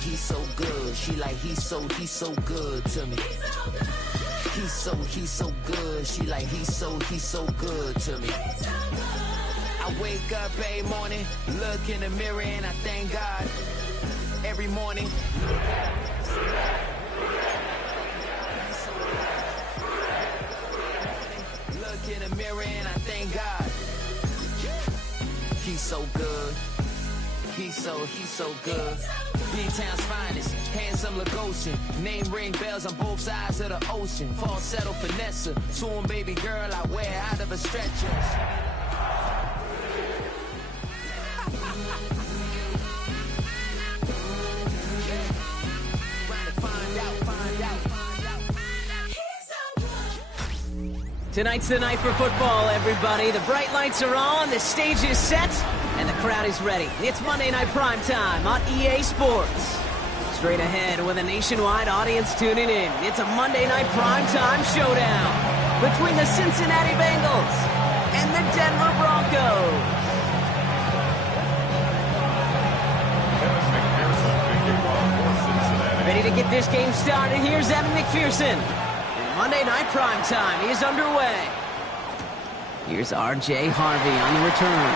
he's so good. She like, he's so good to me. He's so good. She like, he's so good to me. I wake up every morning, look in the mirror, and I thank God every morning. Look in the mirror, and I thank God. He's so good. He's so good. B-Town's finest, handsome Lagosian. Name ring bells on both sides of the ocean. Falsetto finesse, to him baby girl I wear out of a stretcher. Tonight's the night for football, everybody. The bright lights are on, the stage is set, and the crowd is ready. It's Monday Night Primetime on EA Sports. Straight ahead with a nationwide audience tuning in. It's a Monday Night Primetime showdown between the Cincinnati Bengals and the Denver Broncos. Ready to get this game started. Here's Evan McPherson. Monday Night Primetime is underway. Here's R.J. Harvey on the return.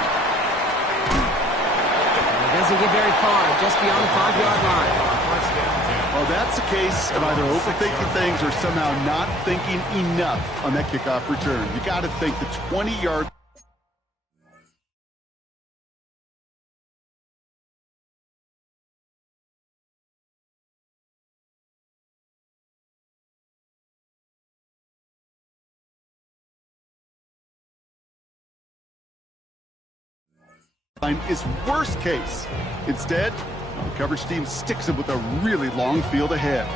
And he doesn't get very far, just beyond the 5-yard line. Well, that's the case of either overthinking things or somehow not thinking enough on that kickoff return. You got to think the 20-yard... is worst case. Instead, the coverage team sticks him with a really long field ahead.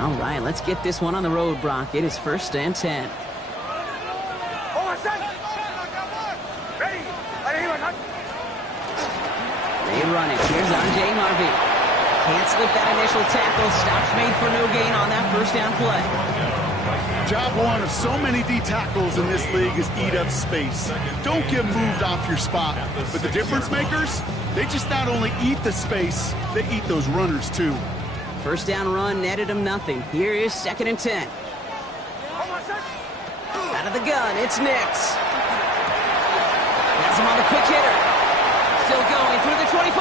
All right, let's get this one on the road, Brock. It is 1st and 10. They run it. Here's R.J. Harvey. Can't slip that initial tackle. Stops made for no gain on that first down play. Job one of so many D tackles in this league is eat up space. Don't get moved off your spot. But the difference makers, they just not only eat the space, they eat those runners too. First down run netted him nothing. Here is 2nd and 10. Out of the gun, it's Nix. Has him on the quick hitter. Still going through the 25.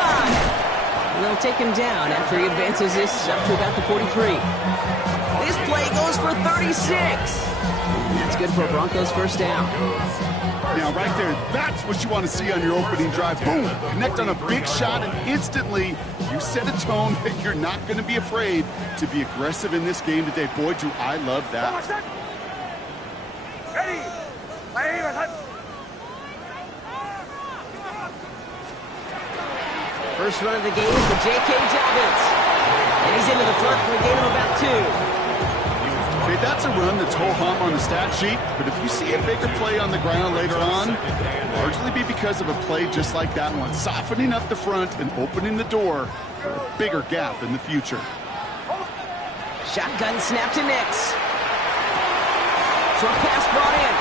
And they'll take him down after he advances this up to about the 43. This play goes for 36. And that's good for a Broncos first down. Now, right there, that's what you want to see on your opening drive. Boom! Connect on a big shot, and instantly you set a tone that you're not going to be afraid to be aggressive in this game today. Boy, do I love that. First run of the game for J.K. Dobbins. And he's into the front for a gain of about 2. Okay, that's a run that's ho-hum on the stat sheet, but if you see a bigger play on the ground later on, it'll largely be because of a play just like that one, softening up the front and opening the door for a bigger gap in the future. Shotgun snap to Nix. Short pass brought in.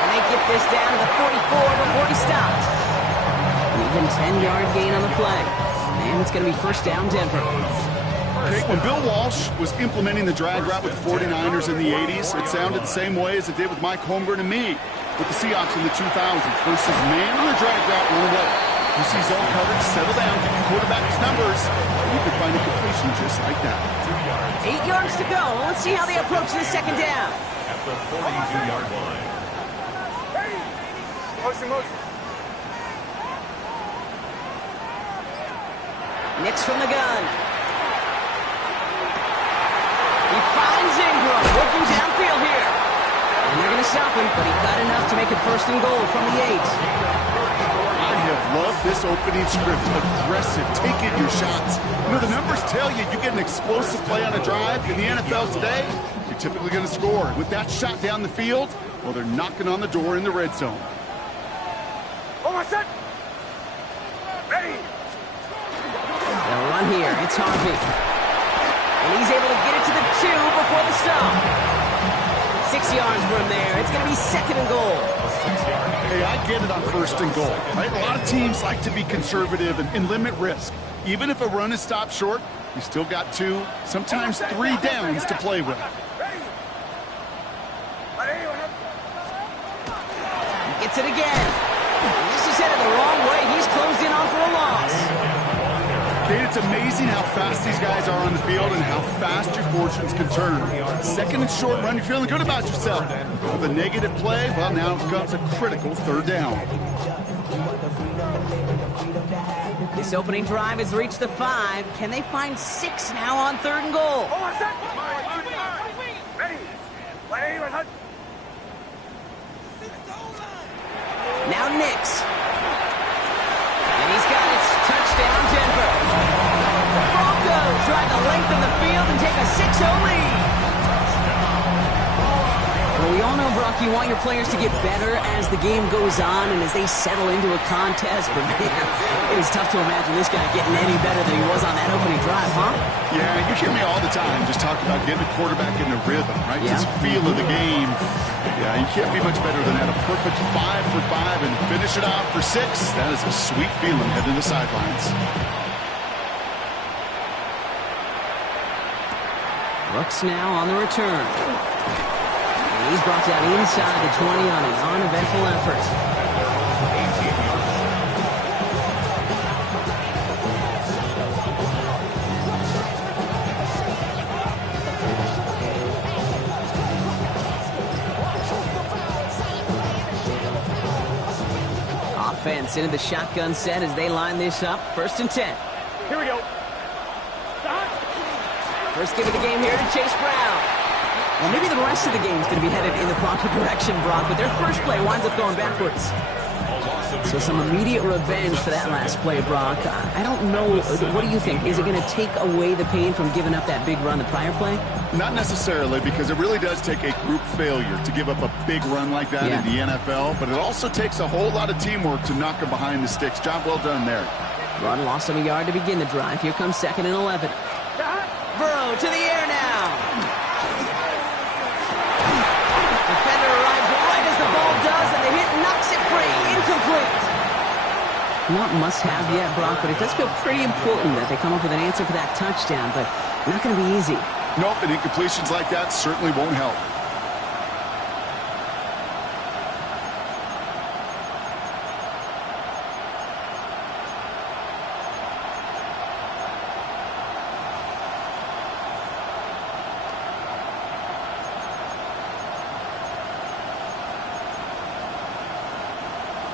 And they get this down to the 44 before he stopped. Even 10-yard gain on the play. And it's going to be first down Denver. Okay, when Bill Walsh was implementing the drag route with the 49ers in the 80s, it sounded the same way as it did with Mike Holmgren and me with the Seahawks in the 2000s. Versus man on the drag route, run away. You see zone coverage, settle down, get your quarterback his numbers, and you can find a completion just like that. 8 yards to go. Let's see how they approach the second down. At the 42-yard line. Motion. Nix from the gun. He finds Ingram, working downfield here. And they're going to stop him, but he got enough to make it 1st and goal from the 8. I have loved this opening script. Aggressive, taking your shots. You know, the numbers tell you get an explosive play on a drive. In the NFL today, you're typically going to score. With that shot down the field, well, they're knocking on the door in the red zone. Ready. They'll run here. It's Harvey. And he's able to get it to the 2 before the stop. 6 yards for him there. It's going to be 2nd and goal. Hey, I get it on 1st and goal, right? A lot of teams like to be conservative and limit risk. Even if a run is stopped short, you still got 2, sometimes 3 downs to play with. He gets it again. This is headed the wrong way. He's closed in on for a loss. Kate, it's amazing how fast these guys are on the field and how fast your fortunes can turn. 2nd and short run, you're feeling good about yourself. With a negative play, well, now comes a critical 3rd down. This opening drive has reached the 5. Can they find 6 now on 3rd and goal? Now Nix. And he's got it. Touchdown, Denver. Broncos drive the length of the field and take a 6-0 lead. Well, we all know, Brock, you want your players to get better as the game goes on and as they settle into a contest. But, man, it is tough to imagine this guy getting any better than he was on that opening drive, huh? Yeah, you hear me all the time just talk about getting the quarterback in the rhythm, right? Yeah. Just feel of the game. Yeah, you can't be much better than that. A perfect 5 for 5 and finish it off for 6. That is a sweet feeling heading to the sidelines. Brooks now on the return. And he's brought down inside the 20 on an uneventful effort. Offense into the shotgun set as they line this up. 1st and 10. Here we go. First give of the game here to Chase Brown. Well, maybe the rest of the game is going to be headed in the proper direction, Brock, but their first play winds up going backwards. So some immediate revenge for that last play, Brock. I don't know. What do you think? Is it going to take away the pain from giving up that big run the prior play? Not necessarily, because it really does take a group failure to give up a big run like that in the NFL, but it also takes a whole lot of teamwork to knock them behind the sticks. Job well done there. Run lost him a yard to begin the drive. Here comes 2nd and 11. Burrow to the air now. Defender arrives right as the ball does, and the hit knocks it free. Incomplete. Not must-have yet, Brock, but it does feel pretty important that they come up with an answer for that touchdown, but not going to be easy. Nope, and incompletions like that certainly won't help.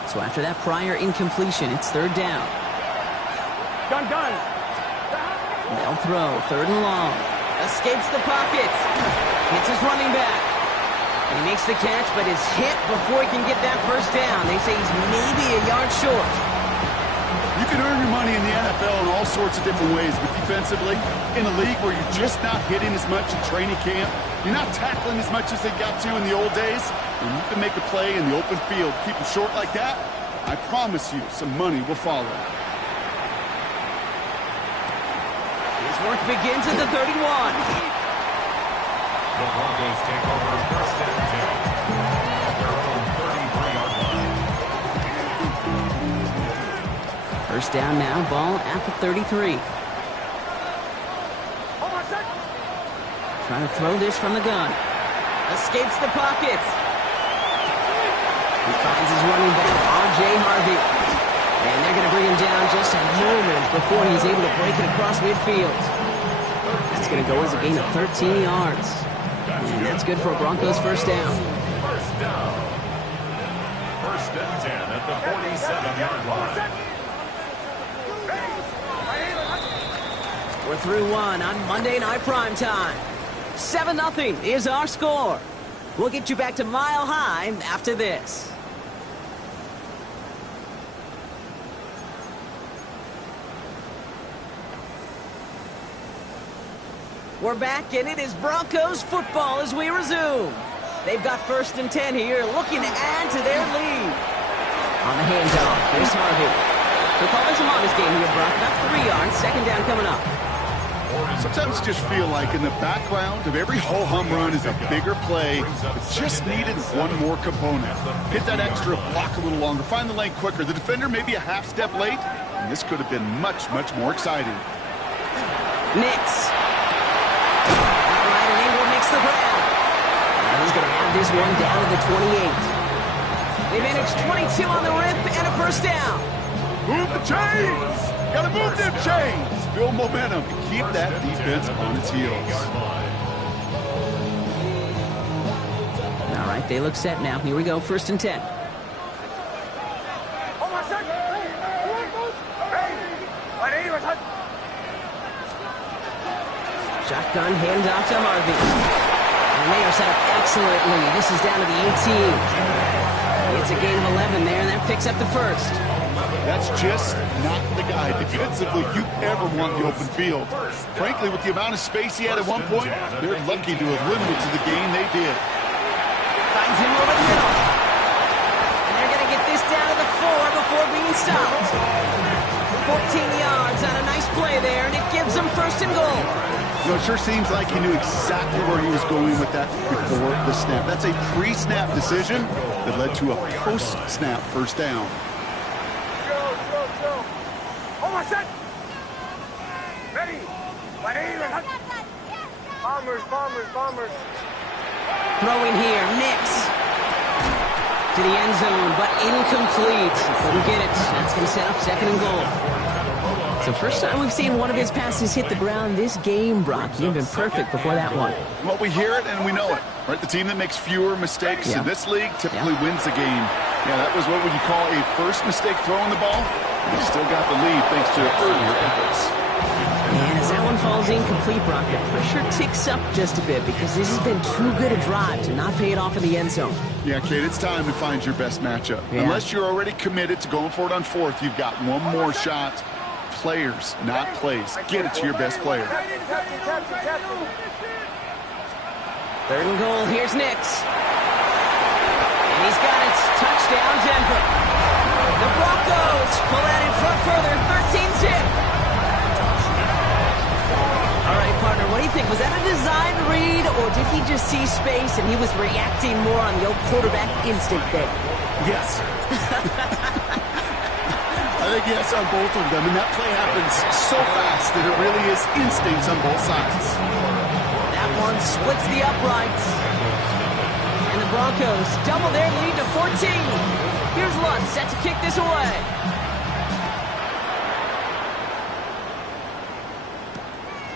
So after that prior incompletion, it's 3rd down. Gun. They'll throw 3rd and long. Escapes the pocket. Hits his running back. And he makes the catch, but is hit before he can get that 1st down. They say he's maybe a yard short. You can earn your money in the NFL in all sorts of different ways, but defensively, in a league where you're just not hitting as much in training camp, you're not tackling as much as they got to in the old days, when you can make a play in the open field, keep them short like that, I promise you some money will follow. His work begins at the 31. The Broncos take over 1st and 10 at their own 33-yard line. 1st down now, ball at the 33. Trying to throw this from the gun. Escapes the pocket. He finds his running back, R.J. Harvey. And they're going to bring him down just a moment before he's able to break it across midfield. That's going to go as a gain of 13 yards. And that's good for a Broncos 1st down. 1st down. 1st and 10 at the 47-yard line. We're through 1 on Monday Night Primetime. 7-0 is our score. We'll get you back to Mile High after this. We're back, and it is Broncos football as we resume. They've got 1st and 10 here, looking to add to their lead. On the handoff, here's Harvey. So call this a modest game here, Brock. About 3 yards, 2nd down coming up. Sometimes you just feel like in the background of every ho-hum run is a bigger play, but just needed one more component. Hit that extra block a little longer, find the lane quicker. The defender maybe a half step late, and this could have been much, much more exciting. Nix. Right, and Ingram makes the grab. And he's going to have this one down to the 28. They managed 22 on the rip and a first down. Move the chains! Gotta move them chains! Build momentum and keep that defense on its heels. All right, they look set now. Here we go, 1st and 10. Shotgun handoff to Harvey. And they are set up excellently. This is down to the 18. It's a gain of 11 there, and that picks up the first. That's just not the guy defensively you ever want in the open field. Frankly, with the amount of space he had at one point, they're lucky to have limited to the gain they did. Finds him over the middle. And they're going to get this down to the 4 before being stopped. 14 yards on a nice play there, and it gives them 1st and goal. You know, it sure seems like he knew exactly where he was going with that before the snap. That's a pre-snap decision that led to a post-snap 1st down. Bombers. Throwing here, Nix. To the end zone, but incomplete. Couldn't get it. That's going to set up 2nd and goal. So first time we've seen one of his passes hit the ground this game, Brock. You've been perfect before that one. Well, we hear it and we know it, right? The team that makes fewer mistakes in this league typically wins the game. Yeah, that was what would you call a first mistake throwing the ball. They still got the lead thanks to earlier efforts. And as that one falls incomplete, Brock, the pressure ticks up just a bit because this has been too good a drive to not pay it off in the end zone. Yeah, Kate, it's time to find your best matchup. Yeah. Unless you're already committed to going for it on 4th, you've got one more shot. Players, not plays. Get it to your best player. 3rd and goal. Here's Nix. And he's got it. Touchdown, Denver. The Broncos pull that in front further. 13-10. All right, partner, what do you think? Was that a design read, or did he just see space and he was reacting more on the old quarterback instinct there? Yes. I think yes on both of them, and that play happens so fast that it really is instincts on both sides. That one splits the uprights. And the Broncos double their lead to 14. Here's Lutz set to kick this away.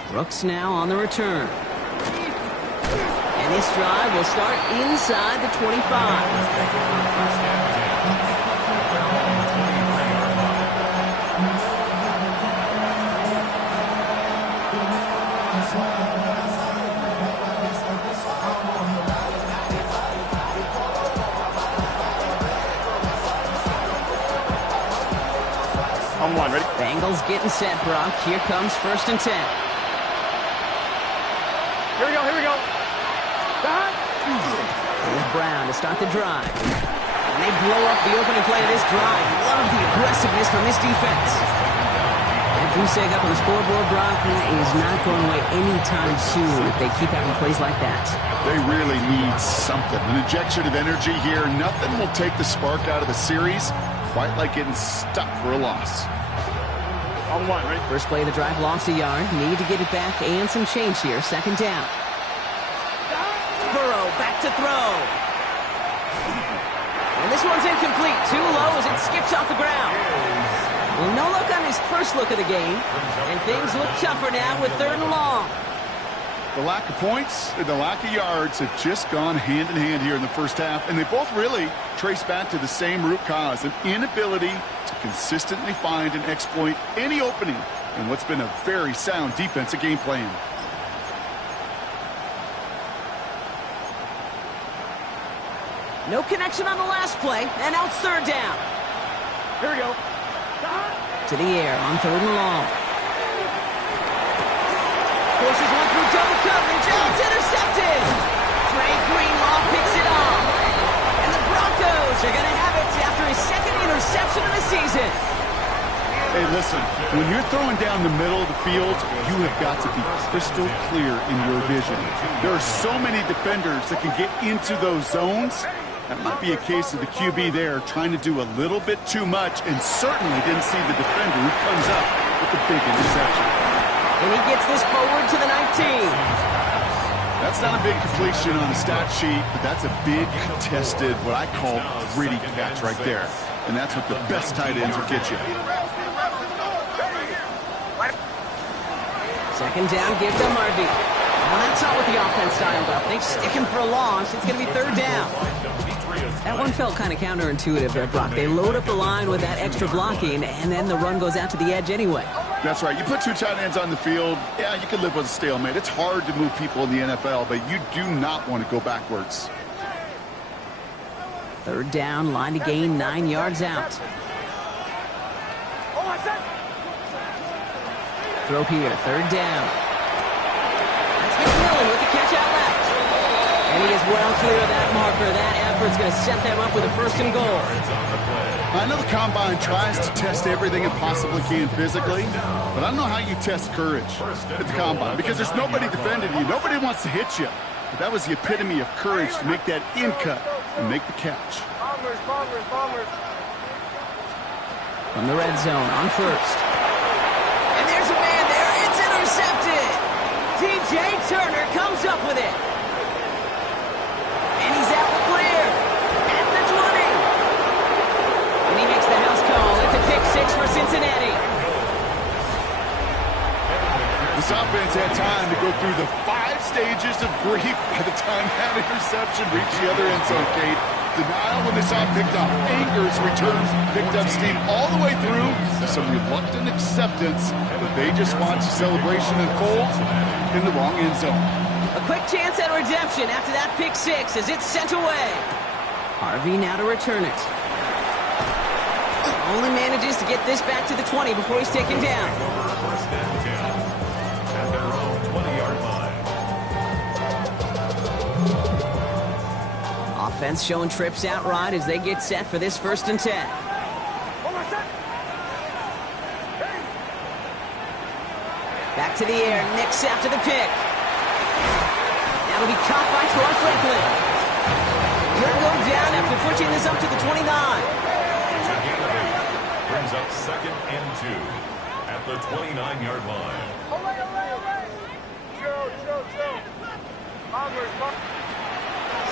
Brooks now on the return. And this drive will start inside the 25. On 1, ready? Bengals getting set, Brock. Here comes 1st and 10. Here we go. Here's Brown to start the drive. And they blow up the opening play of this drive. Love the aggressiveness from this defense. And goose egg up on the scoreboard, Brock, is not going away anytime soon if they keep having plays like that. They really need something. An injection of energy here. Nothing will take the spark out of the series quite like getting stuck for a loss. On 1, ready? First play of the drive, lost a yard. Need to get it back and some change here. 2nd down. Burrow back to throw. And this one's incomplete. Too low as it skips off the ground. Well, no look on his first look of the game. And things look tougher now with 3rd and long. The lack of points and the lack of yards have just gone hand in hand here in the first half, and they both really trace back to the same root cause, an inability to consistently find and exploit any opening in what's been a very sound defensive game plan. No connection on the last play, and now it's 3rd down. Here we go. To the air on 3rd and long. Forces one through double coverage. Oh, it's intercepted. Trey Greenlaw picks it off. And the Broncos are going to have it after his 2nd interception of the season. Hey, listen, when you're throwing down the middle of the field, you have got to be crystal clear in your vision. There are so many defenders that can get into those zones. That might be a case of the QB there trying to do a little bit too much and certainly didn't see the defender who comes up with the big interception. And he gets this forward to the 19. That's not a big completion on the stat sheet, but that's a big contested, what I call gritty catch right there. And that's what the best tight ends will get you. Second down, give to Harvey. Well, that's not what the offense dialed up. They stick him for a loss. It's going to be third down. That one felt kind of counterintuitive there, Brock. They load up the line with that extra blocking, and then the run goes out to the edge anyway. That's right. You put two tight ends on the field, yeah, you can live with a stalemate. It's hard to move people in the NFL, but you do not want to go backwards. Third down, line to gain 9 yards out. Throw here, third down. That's McMillan with the catch out left. And he is well clear of that marker. That effort's going to set them up with a first and goal. I know the Combine tries to test everything it possibly can physically, but I don't know how you test courage at the Combine because there's nobody defending you. Nobody wants to hit you. But that was the epitome of courage to make that in cut and make the catch. Bombers. From the red zone on first. And there's a man there. It's intercepted. DJ Turner comes up with it. And he's out the clear. At the 20. And he makes the house call. It's a pick six for Cincinnati. This offense had time to go through the 5 stages of grief by the time that interception reached the other end zone, Kate. Denial when they saw it picked up. Anger's return picked up steam all the way through to some reluctant acceptance that they just watched the celebration unfold in the wrong end zone. A quick chance at redemption after that pick six as it's sent away. Harvey now to return it. Only manages to get this back to the 20 before he's taken down. First and 10 at their own 20-yard line. Offense showing trips out right as they get set for this first and 10. Back to the air, Nix after the pick. That'll be caught by Troy Franklin. He'll go down after pushing this up to the 29. Brings up second and 2 at the 29-yard line.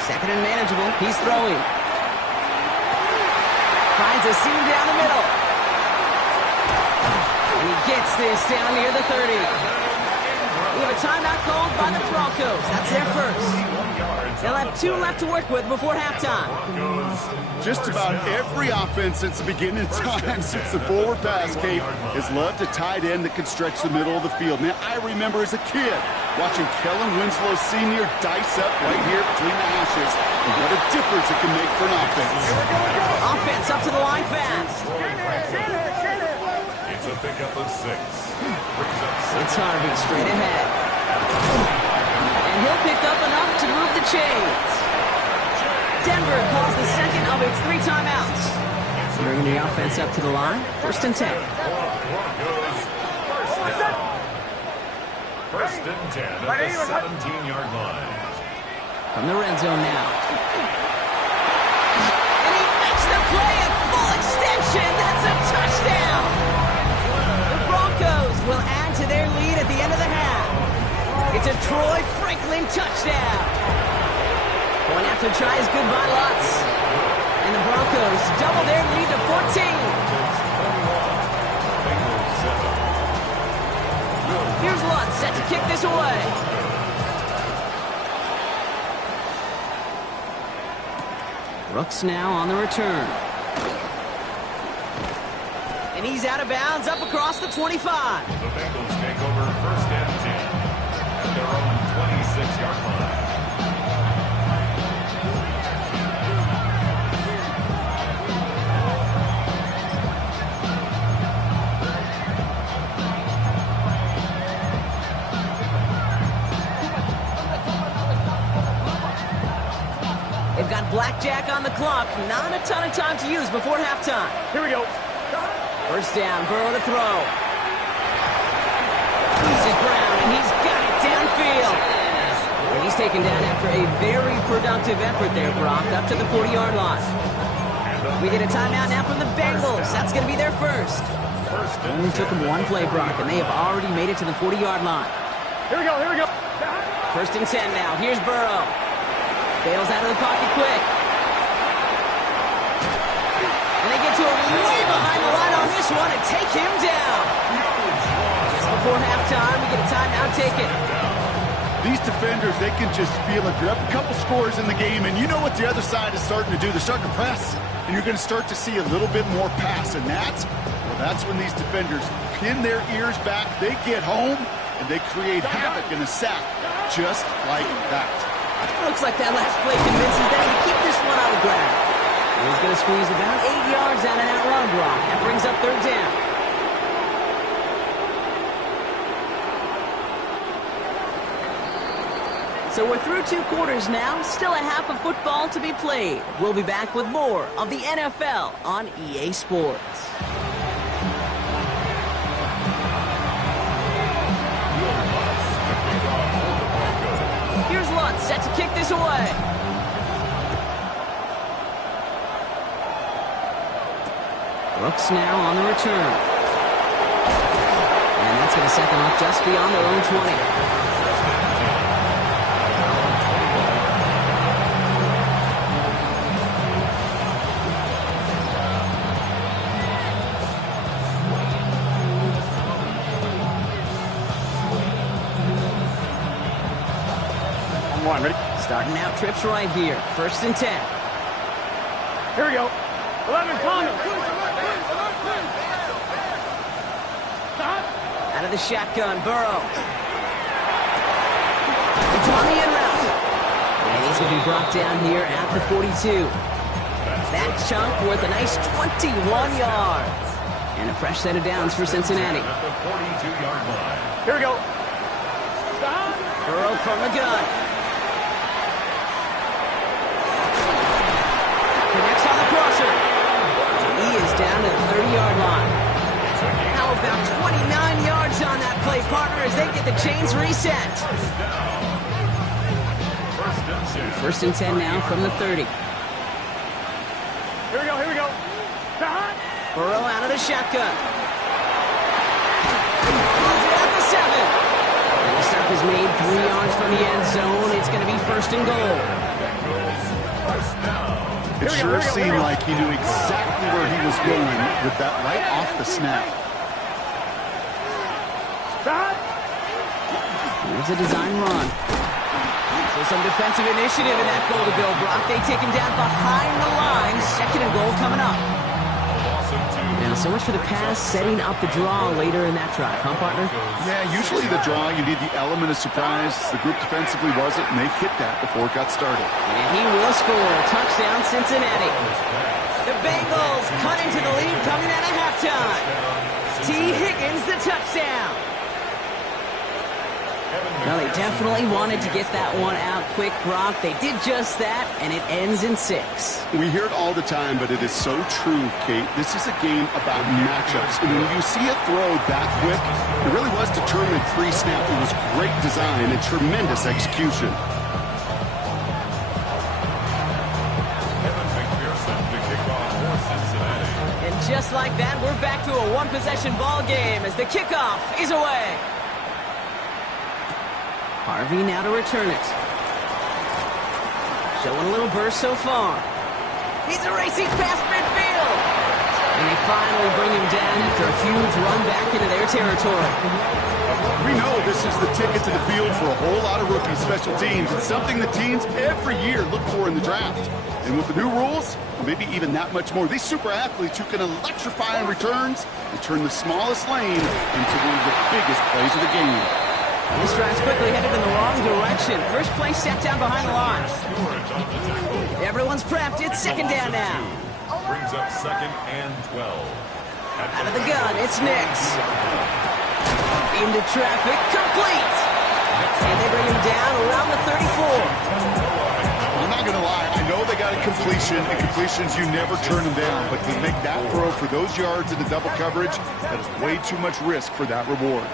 Second and manageable. He's throwing. Finds a seam down the middle. And he gets this down near the 30. We have a timeout called by the Broncos. That's their first. They'll have 2 left to work with before halftime. Just about every offense since the beginning of time, since the forward pass, Kate, has loved a tight end that can stretch the middle of the field. Man, I remember as a kid watching Kellen Winslow Sr. dice up right here between the hashes. And what a difference it can make for an offense. Offense up to the line fast. It's a pickup of 6. Brings up It's Harvey straight ahead. And he'll pick up enough to move the chains. Denver calls the second of its 3 timeouts. Bringing the offense up to the line. First and 10. First and 10 at the 17-yard line. From the red zone now. And he makes the play at full extension. That's a touchdown. The Broncos will add to their lead at the end of the half. It's a Troy Franklin touchdown. Going after tries goodbye lots. And the Broncos double their lead to 14. Here's Lutz set to kick this away. Brooks now on the return. And he's out of bounds up across the 25. The Bengals take over first and 10 at their own 26-yard line. They've got blackjack on the clock. Not a ton of time to use before halftime. Here we go. First down, Burrow to throw. This is Brown, and he's got it downfield. And he's taken down after a very productive effort there, Brock, up to the 40-yard line. We get a timeout now from the Bengals. That's going to be their first. Only took them one play, Brock, and they have already made it to the 40-yard line. Here we go, here we go. First and 10 now. Here's Burrow. Bails out of the pocket quick. And they get to him way behind the line on this one and take him down. Just before halftime, we get a timeout taken. These defenders, they can just feel it. You're up a couple scores in the game, and you know what the other side is starting to do. They're starting to press, and you're going to start to see a little bit more pass. And that's when these defenders pin their ears back. They get home, and they create havoc in a sack just like that. Looks like that last play convinces them to keep this one on the ground. He's going to squeeze about 8 yards out of that run block. That brings up third down. So we're through 2 quarters now. Still a half of football to be played. We'll be back with more of the NFL on EA Sports. Here's Lutz set to kick this away. Brooks now on the return. And that's going to set them up just beyond their own 20. Ready? Starting out trips right here. First and 10. Here we go. 11 coming. Out of the shotgun, Burrow. It's on the in route. And he's going to be brought down here at the 42. That chunk worth a nice 21 yards. And a fresh set of downs for Cincinnati. At the 42-yard line. Here we go. Burrow from the gun. Connects on the crosser. He is down to the 30-yard line. How about 29 yards on that play, partner, as they get the chains reset. First and 10 now from the 30. Here we go, here we go. Burrow out of the shotgun. He's at the 7. And the stop is made 3 yards from the end zone. It's going to be first and goal. It sure seemed like he knew exactly where he was going with that right off the snap. Here's a design run. So some defensive initiative in that goal to go, Brock. They take him down behind the line. Second and goal coming up. Now, so much for the pass, setting up the draw later in that drive, huh, partner? Yeah, usually the draw, you need the element of surprise. The group defensively wasn't, and they hit that before it got started. And he will score. Touchdown, Cincinnati. The Bengals cut into the lead coming out of halftime. T. Higgins, the touchdown. Well, they definitely wanted to get that one out quick, Brock. They did just that, and it ends in 6. We hear it all the time, but it is so true, Kate. This is a game about matchups. And when you see a throw that quick, it really was determined pre-snap. It was great design and tremendous execution. And just like that, we're back to a one-possession ball game as the kickoff is away. Harvey now to return it. Showing a little burst so far. He's a racing past midfield. And they finally bring him down after a huge run back into their territory. We know this is the ticket to the field for a whole lot of rookie special teams. It's something the teams every year look for in the draft. And with the new rules, maybe even that much more, these super athletes who can electrify on returns and turn the smallest lane into one of the biggest plays of the game. This drive's quickly headed in the wrong direction. First play set down behind the line. Everyone's prepped. It's second down now. Brings up second and 12. Out of the gun, it's Nix. Into traffic, complete. And they bring him down around the 34. I'm not going going to lie. I know they got a completion, and completions, you never turn them down. But to make that throw for those yards in the double coverage, that is way too much risk for that reward.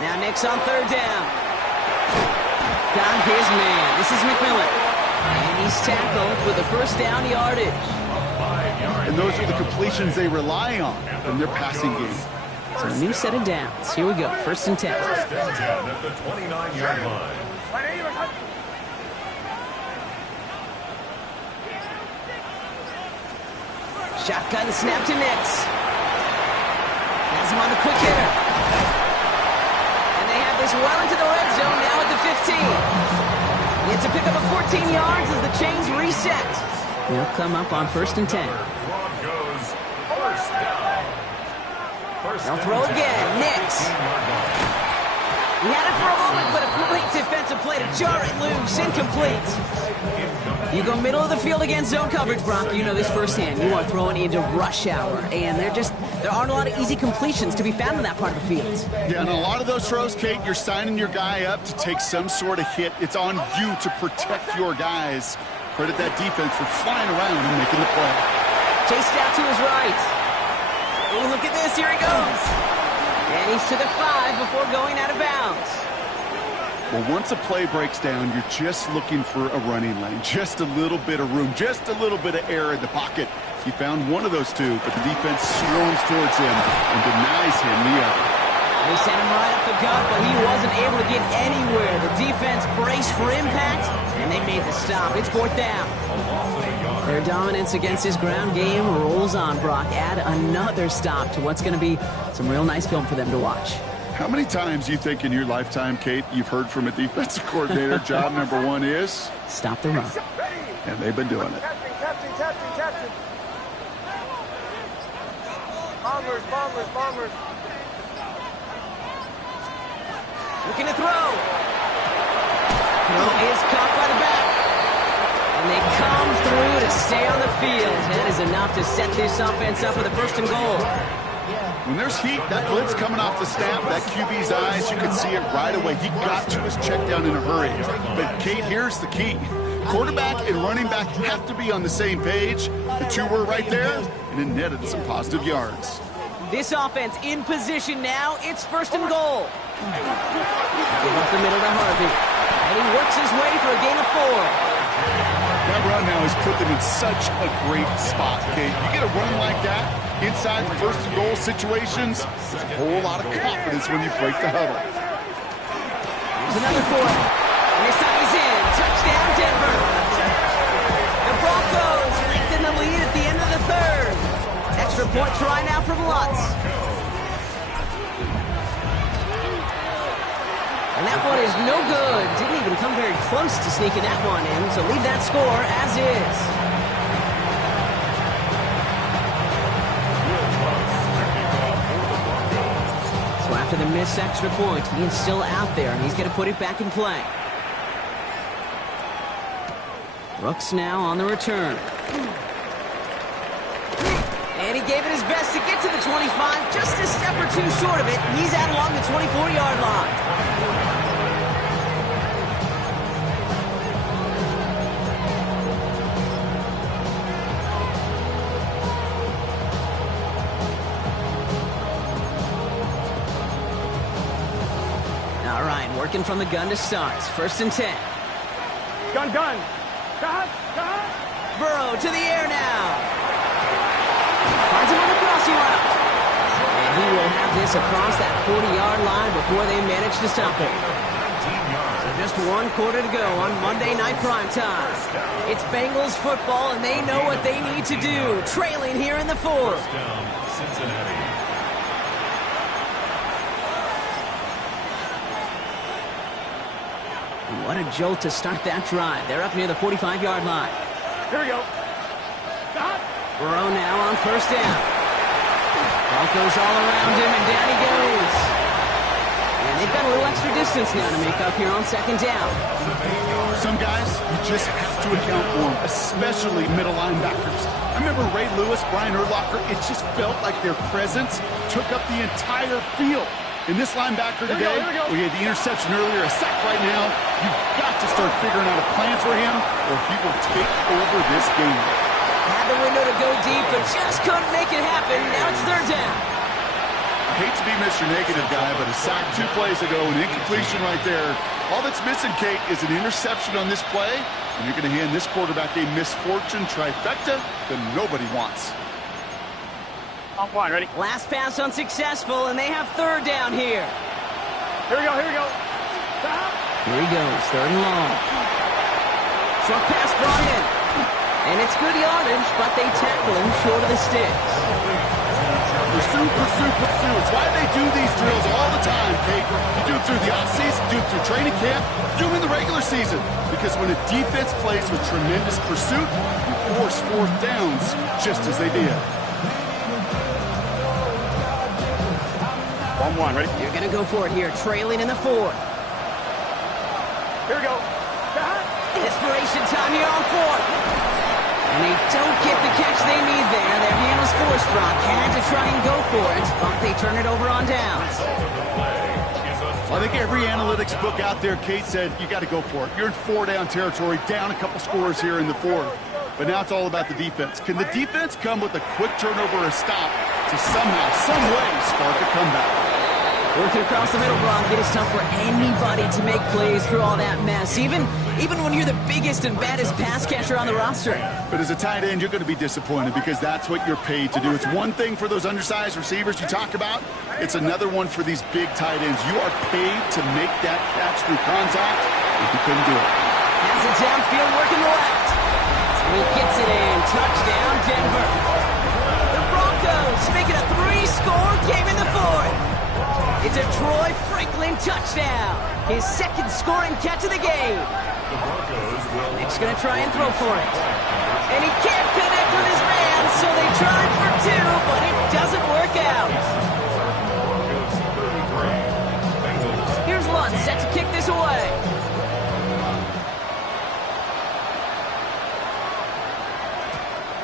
Now Nick's on third down. Got his man. This is McMillan. And he's tackled with the first down yardage. And those are the completions they rely on from their passing game. So a new set of downs. Here we go. First and 10. First and 10 at the 29-yard line. Shotgun snap to Nix. Has him on the quick hitter. And they have this well into the red zone now at the 15. He had to pick up a 14 yards as the chains reset. They'll come up on first and 10. Broncos, first down. They'll throw again. Nix. He had it for a moment, but a great defensive play to jar it loose. Incomplete. You go middle of the field against zone coverage, Brock. You know this firsthand. You are throwing into rush hour, and there aren't a lot of easy completions to be found in that part of the field. Yeah, and a lot of those throws, Kate, you're signing your guy up to take some sort of hit. It's on you to protect your guys. Credit that defense for flying around and making the play. Chased out to his right. Oh, look at this. Here he goes. And he's to the 5 before going out of bounds. Well, once a play breaks down, you're just looking for a running lane. Just a little bit of room, just a little bit of air in the pocket. He found one of those two, but the defense swarms towards him and denies him the other. They sent him right up the gut, but he wasn't able to get anywhere. The defense braced for impact, and they made the stop. It's fourth down. Their dominance against his ground game rolls on, Brock. Add another stop to what's going to be some real nice film for them to watch. How many times you think in your lifetime, Kate, you've heard from a defensive coordinator, job number one is? Stop the run. And they've been doing it. Captain. Bombers. Looking to throw. Throw is caught by the back. And they come through to stay on the field. That is enough to set this offense up with a first and goal. When there's heat, that blitz coming off the snap, that QB's eyes, you can see it right away. He got to his check down in a hurry. But, Kate, here's the key. Quarterback and running back have to be on the same page. The two were right there, and it netted some positive yards. This offense in position now. It's first and goal. Give up the middle to Harvey. And he works his way for a gain of 4. That run now has put them in such a great spot, Kate. You get a run like that inside the first and goal situations, there's a whole lot of confidence when you break the huddle. Here's another 4. And this time he's in. Touchdown, Denver. The Broncos lengthen the lead at the end of the third. Extra point try now from Lutz. And that one is no good. Didn't even come very close to sneaking that one in, so leave that score as is. So after the missed extra point, he is still out there, and he's going to put it back in play. Brooks now on the return. And he gave it his best to get to the 25, just a step or two short of it. He's out along the 24-yard line. All right, working from the gun to start. First and 10. Gun. Cut. Burrow to the air now. Finds him on the crossing route. And he will have this across that 40-yard line before they manage to stop him. So just one quarter to go on Monday Night Primetime. It's Bengals football, and they know what they need to do. Trailing here in the fourth. Cincinnati. What a jolt to start that drive. They're up near the 45-yard line. Here we go. Burrow now on first down. Broncos all around him, and down he goes. And they've got a little extra distance now to make up here on second down. Some guys, you just have to account for them, especially middle linebackers. I remember Ray Lewis, Brian Urlacher, it just felt like their presence took up the entire field. In this linebacker today, we had the interception earlier, a sack right now. You've got to start figuring out a plan for him, or he will take over this game. Had the window to go deep, but just couldn't make it happen. Now it's third down. I hate to be Mr. Negative guy, but a sack 2 plays ago, an incompletion right there. All that's missing, Kate, is an interception on this play, and you're going to hand this quarterback a misfortune trifecta that nobody wants. On point, ready? Last pass unsuccessful, and they have third down here. Here we go, here we go. Stop. Here he goes, third and long. Short pass brought in. And it's good yardage, but they tackle him short of the sticks. Pursue, pursue, pursue. It's why they do these drills all the time, Kate. You do it through the offseason, do it through training camp, do them in the regular season. Because when a defense plays with tremendous pursuit, you force fourth downs just as they did. 1-1, ready? You're going to go for it here, trailing in the fourth. Here we go. Desperation time here on fourth. And they don't get the catch they need there. Their hand was forced, Brock. Had to try and go for it, but they turn it over on downs. Well, I think every analytics book out there, Kate, said you got to go for it. You're in 4-down territory, down a couple scores here in the fourth. But now it's all about the defense. Can the defense come with a quick turnover or stop to somehow, some way, spark a comeback? Working across the middle, Brock. It is tough for anybody to make plays through all that mess, even when you're the biggest and baddest pass catcher on the roster. But as a tight end, you're going to be disappointed because that's what you're paid to do. It's one thing for those undersized receivers you talk about. It's another one for these big tight ends. You are paid to make that catch through contact, and you couldn't do it. Has it downfield, working left. He gets it in. Touchdown, Denver. The Broncos make it a 3-score game in the fourth. It's a Troy Franklin touchdown. His second scoring catch of the game. Nick's going to try and throw for it. And he can't connect with his man, so they tried for 2, but it doesn't work out. Here's Lund set to kick this away.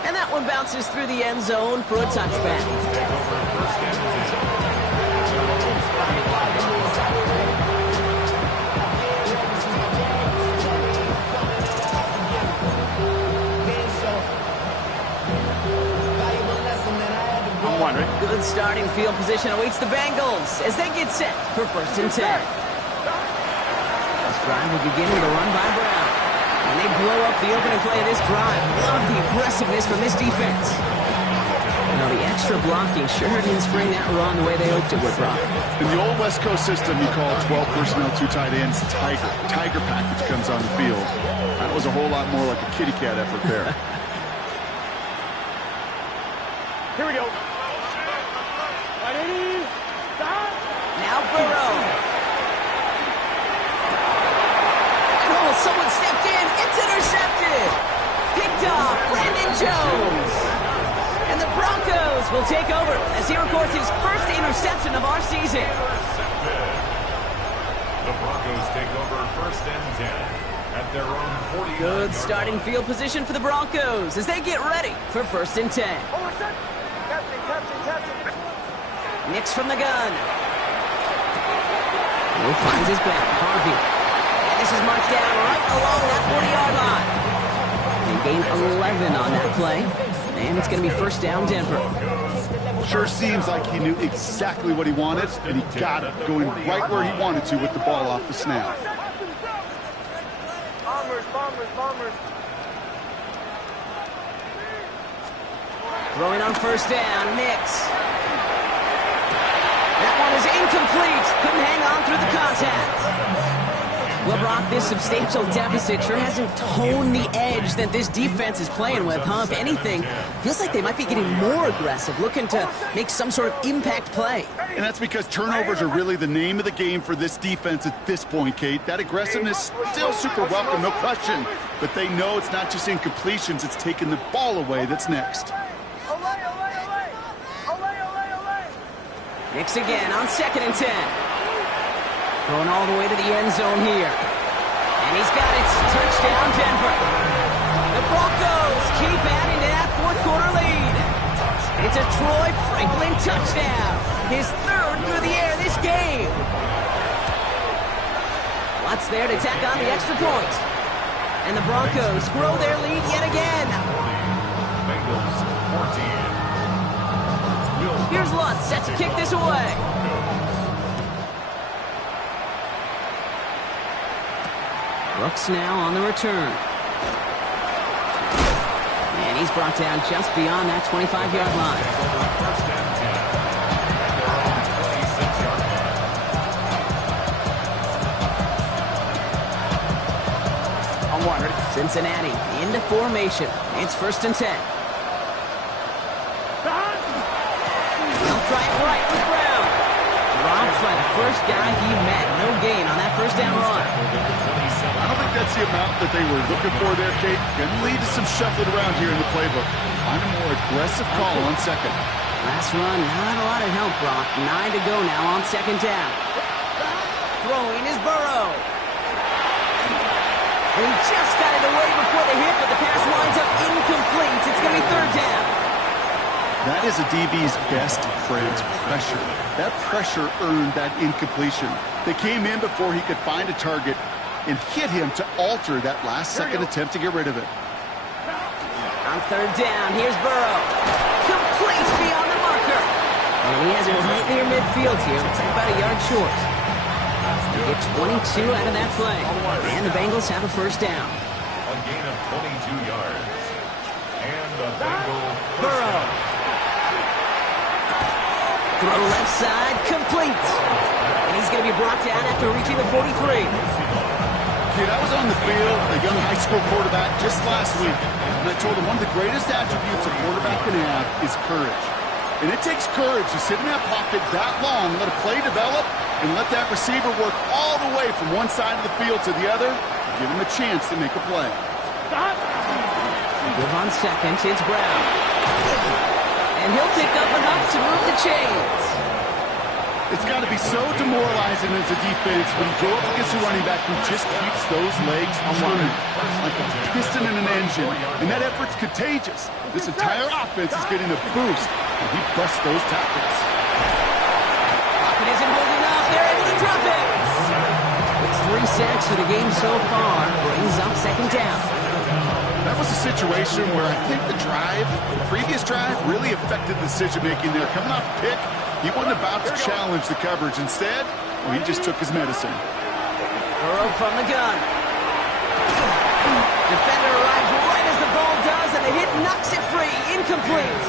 And that one bounces through the end zone for a touchback. Good starting field position awaits the Bengals as they get set for 1st and 10. This drive will begin with a run by Brown. And they blow up the opening play of this drive. Love the aggressiveness from this defense. Now the extra blocking sure didn't spring that run the way they hoped it would, Brock. In the old West Coast system, you call 12 personnel, 2 tight ends, Tiger. Tiger package comes on the field. That was a whole lot more like a kitty cat effort there. Here we go. Now Burrow. Oh, someone stepped in. It's intercepted. Picked off Brandon Jones. And the Broncos will take over as he records his first interception of our season. The Broncos take over 1st and 10 at their own 40. Good starting field position for the Broncos as they get ready for 1st and 10. Nix from the gun. Will finds his back. Harvey. And this is marked down right along that 40-yard line. They gain 11 on that play. And it's going to be 1st down, Denver. Sure seems like he knew exactly what he wanted, and he got it, going right where he wanted to with the ball off the snap. Bombers. Throwing on 1st down, Nix. That one is incomplete. Couldn't hang on through the contact. Well, Brock, this substantial deficit sure hasn't toned the edge that this defense is playing with, huh? If anything, feels like they might be getting more aggressive, looking to make some sort of impact play. And that's because turnovers are really the name of the game for this defense at this point, Kate. That aggressiveness still super welcome, no question. But they know it's not just incompletions, it's taking the ball away that's next. Nix again on 2nd and 10. Going all the way to the end zone here. And he's got it. Touchdown, Denver. The Broncos keep adding to that fourth quarter lead. It's a Troy Franklin touchdown. His third through the air this game. Watts there to tack on the extra point. And the Broncos grow their lead yet again. Bengals 14. Here's Lutz set to kick this away. Brooks now on the return. And he's brought down just beyond that 25-yard line. First and 10 at their own 26-yard line. On one, ready? Cincinnati into formation. It's 1st and 10. He'll try it right with Brown. Dropped by the first guy he met. No gain on that first down run. I don't think that's the amount that they were looking for there, Kate. Going to lead to some shuffling around here in the playbook. Find a more aggressive call on second. Last run, not a lot of help, Brock. 9 to go now on 2nd down. Throwing is Burrow. And he just got it away before the hit, but the pass winds up incomplete. It's going to be 3rd down. That is a DB's best friend, pressure. That pressure earned that incompletion. They came in before he could find a target and hit him to alter that last-second attempt to get rid of it. On 3rd down, here's Burrow. Complete beyond the marker. And he has it right near midfield here. It's about a yard short. They get 22 out of that play. And the Bengals have a 1st down. A gain of 22 yards. And the Bengals Burrow. Throw left side, complete. And he's going to be brought down after reaching the 43. Kid, I was on the field, a young high school quarterback, just last week. And I told him one of the greatest attributes a quarterback can have is courage. And it takes courage to sit in that pocket that long, let a play develop, and let that receiver work all the way from one side of the field to the other, and give him a chance to make a play. Give on 2nd, it's Brown. And he'll pick up enough to move the chains. It's got to be so demoralizing as a defense when you go up against a running back who just keeps those legs turning like a piston in an engine. And that effort's contagious. This entire offense is getting a boost, and he busts those tackles. Pocket isn't holding up. They're able to drop it. It's 3 sacks for the game so far. Brings up 2nd down. That was a situation where I think the previous drive, really affected the decision-making there. Coming off a pick, he wasn't about to challenge the coverage. Instead, well, he just took his medicine. Burrow from the gun. Defender arrives right as the ball does, and the hit knocks it free. Incomplete.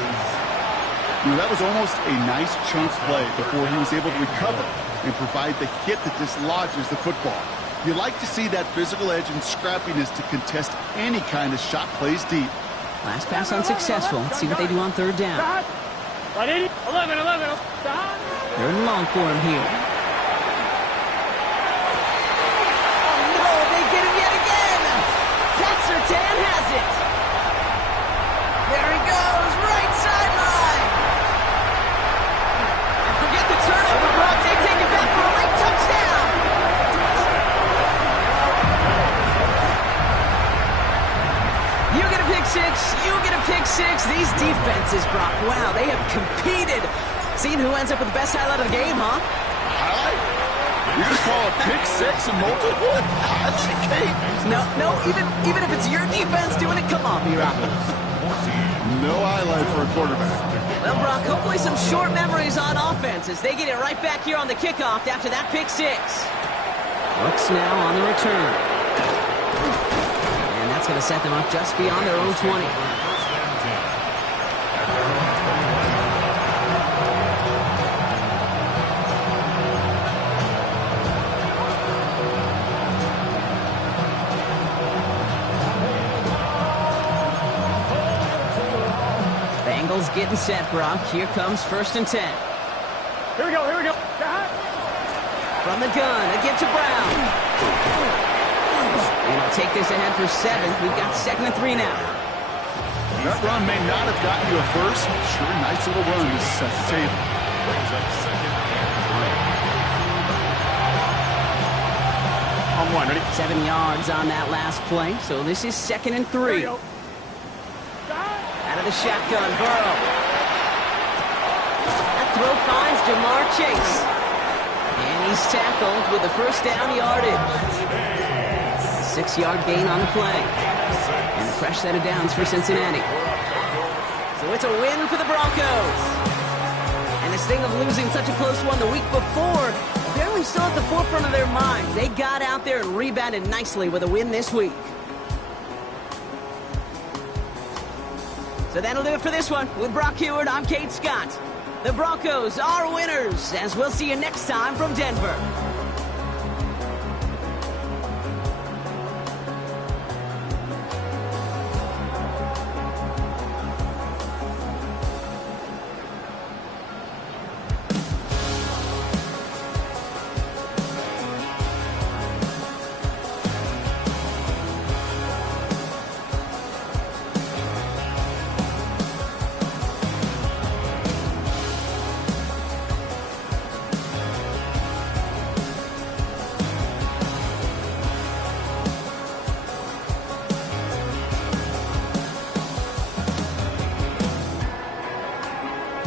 That was almost a nice chunk play before he was able to recover and provide the hit that dislodges the football. You like to see that physical edge and scrappiness to contest any kind of shot plays deep. Last pass unsuccessful. Let's see what they do on 3rd down. 11. 3rd and long for him here. Oh, no, they get him yet again. Pat Surtain has it. There he goes, right sideline. And forget the turnover, Brock. They take it back for a late touchdown. You get a pick six, you get a pick six. These defenses, Brock, wow, they have competed. Seeing who ends up with the best highlight of the game, huh? Highlight? You just call a pick six and multiple? I like Kate. No, even if it's your defense doing it, come on, B-Rock. No highlight for a quarterback. Well, Brock, hopefully some short memories on offense as they get it right back here on the kickoff after that pick six. Brooks now on the return. And that's going to set them up just beyond their own 20. Bengals getting set, Brock. Here comes 1st and 10. Here we go. From the gun, again to Brown. And he'll take this ahead for 7. We've got 2nd and 3 now. That run may not have gotten you a first, but sure, nice little run to set the table. Brings up 2nd and 3. On and 1. Ready? 7 yards on that last play, so this is 2nd and 3. Here we go. Out of the shotgun, Burrow. That throw finds Jamar Chase. And he's tackled with the first down yardage. 6-yard gain on the play. And a fresh set of downs for Cincinnati. So it's a win for the Broncos. And this thing of losing such a close one the week before, apparently still at the forefront of their minds. They got out there and rebounded nicely with a win this week. So that'll do it for this one. With Brock Heward, I'm Kate Scott. The Broncos are winners, as we'll see you next time from Denver.